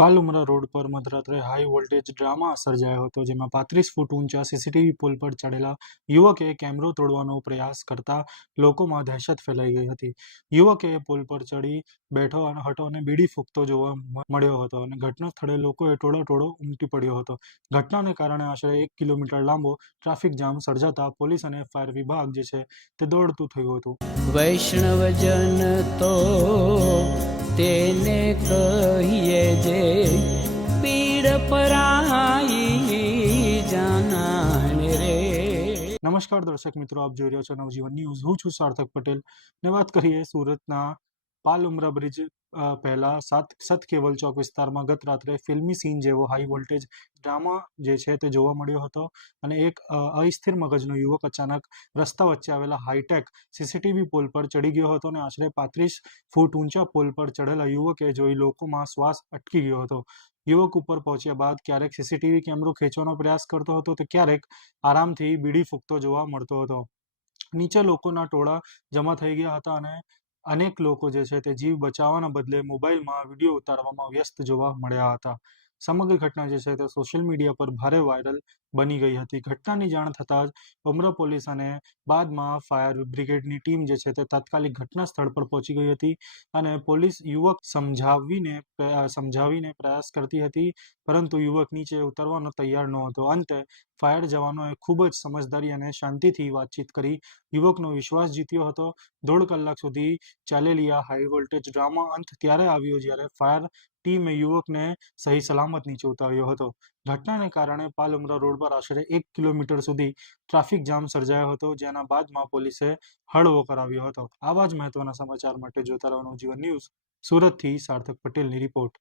કાલુમરા road પર મધરાત્રે high voltage drama સર્જાયો હતો, જેમાં 35 ફૂટ ઊંચા સીસીટીવી પોલ પર ચડેલા યુવકે કેમેરો તોડવાનો પ્રયાસ કરતા લોકોમાં દહેશત ફેલાઈ ગઈ હતી. યુવકે પોલ પર ચડી બેઠો હતો અને બીડી ફૂંકતો જોવા મળ્યો હતો અને ઘટના સ્થળે લોકોએ ટોળાટોળો ઉમટી પડ્યો હતો. ઘટનાને કારણે આશરે 1 કિલોમીટર લાંબો ટ્રાફિક જામ સર્જાતા પોલીસ અને ફાયર વિભાગ જે છે તે દોડતું થયું હતું. વૈષ્ણવજન તો તેને કહીએ જે પીડ પરાઈ જાનાને રે. નમસ્કાર દર્શક મિત્રો, આપ જોઈ રહ્યા છો નવજીવન ન્યૂઝ. હું છું સાર્થક પટેલ ને વાત કરીએ સુરતના પાલઉમરા બ્રિજ પહેલા સત કેવલ ચોક વિસ્તારમાં ગત રાત્રે ફિલ્મી સીન જેવો હાઈ વોલ્ટેજ ડ્રામા જે છે તે જોવા મળ્યો હતો અને એક અસ્થિર મગજનો યુવક અચાનક રસ્તા વચ્ચે આવેલા હાઈટેક સીસીટીવી પોલ પર ચડી ગયો હતો અને આશરે 35 ફૂટ ઊંચા પોલ પર ચડેલા યુવકે જોઈ લોકોમાં શ્વાસ અટકી ગયો હતો. યુવક ઉપર પહોંચ્યા બાદ ક્યારેક સીસીટીવી કેમેરો ખેંચવાનો પ્રયાસ કરતો હતો તો ક્યારેક આરામથી બીડી ફૂંકતો જોવા મળતો હતો. નીચે લોકોના ટોળા જમા થઈ ગયા હતા અને અનેક લોકો જે છે તે જીવ બચાવવાના બદલે મોબાઈલમાં વિડીયો ઉતારવામાં વ્યસ્ત જોવા મળ્યા હતા. સમગ્ર ઘટના જે છે તે સોશિયલ મીડિયા પર ભારે વાયરલ બની ગઈ હતી. ઘટનાની જાણ થતાં જ ઉમરા પોલીસ અને બાદમાં ફાયર બ્રિગેડની ટીમ જે છે તે તાત્કાલિક ઘટના સ્થળ પર પહોંચી ગઈ હતી અને પોલીસ યુવક સમજાવીને પ્રયાસ કરતી હતી, પરંતુ યુવક નીચે ઉતરવાનો તૈયાર નહોતો. અંતે ફાયર જવાનોએ ખૂબ જ સમજદારી અને શાંતિથી વાતચીત કરી યુવકનો વિશ્વાસ જીત્યો હતો. 1.5 કલાક સુધી ચાલેલી આ હાઈ વોલ્ટેજ ડ્રામા અંત ત્યારે આવ્યો જ્યારે ફાયર ટીમે યુવકને સહી સલામત નીચે ઉતાર્યો હતો. ઘટનાને કારણે પાલઉમરા રોડ પર આશરે 1 કિલોમીટર સુધી ટ્રાફિક જામ સર્જાયો હતો, જેના બાદમાં પોલીસે હળવો કરાવ્યો હતો. આવા જ મહત્વના સમાચાર માટે જોતા રહો નવજીવન ન્યૂઝ. સુરતથી સાર્થક પટેલની રિપોર્ટ.